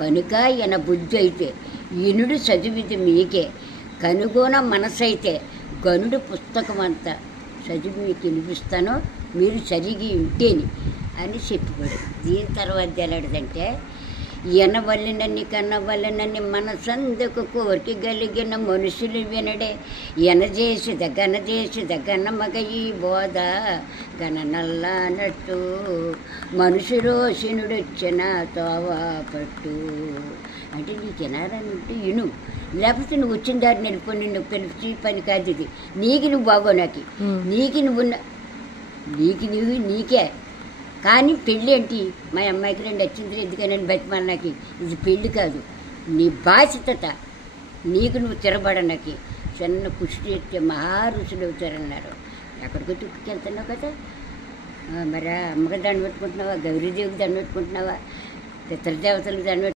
కనుక ఈయన బుద్ధి అయితే ఇనుడు చదివిది మీకే, కనుగొన మనసైతే గనుడు పుస్తకం అంతా చదివి మీకు వినిపిస్తాను, మీరు సరిగి ఉంటేని అని చెప్పాడు. దీని తర్వాత ఎలాంటిదంటే, ఎనవలెనని కనవలెనని మనసందుకు కోరిక కలిగిన మనుషులు వినడే, ఎనజేసిద గనజేసిద గనమగ ఈ బోధ గననల్లనట్టు మనుషురోషినుడొచ్చిన తోవా పట్టు. అంటే నీకు వినాలని ఉంటే ఇను, లేకపోతే నువ్వు వచ్చిన దారి నిలుపుకొని నువ్వు పిలిచి పని కాదు ఇది. నీకు నువ్వు బాగో, నాకు నీకు నువ్వు నీకే. కానీ పెళ్ళి ఏంటి, మా అమ్మాయికి 2 వచ్చింది ఎందుకని బతిమాలి, నాకు ఇది పెళ్ళి కాదు, నీ బాధ్యత. నీకు నువ్వు తిరబడనకి చిన్న కుష్టి ఎత్తే మహా రుచులు అవుతారన్నారు. ఎక్కడికి తుక్కుకెళ్తున్నావు కదా, మరి అమ్మకి దండ పెట్టుకుంటున్నావా, గౌరీదేవికి దండ పెట్టుకుంటున్నావా, పితృదేవతలకు దండ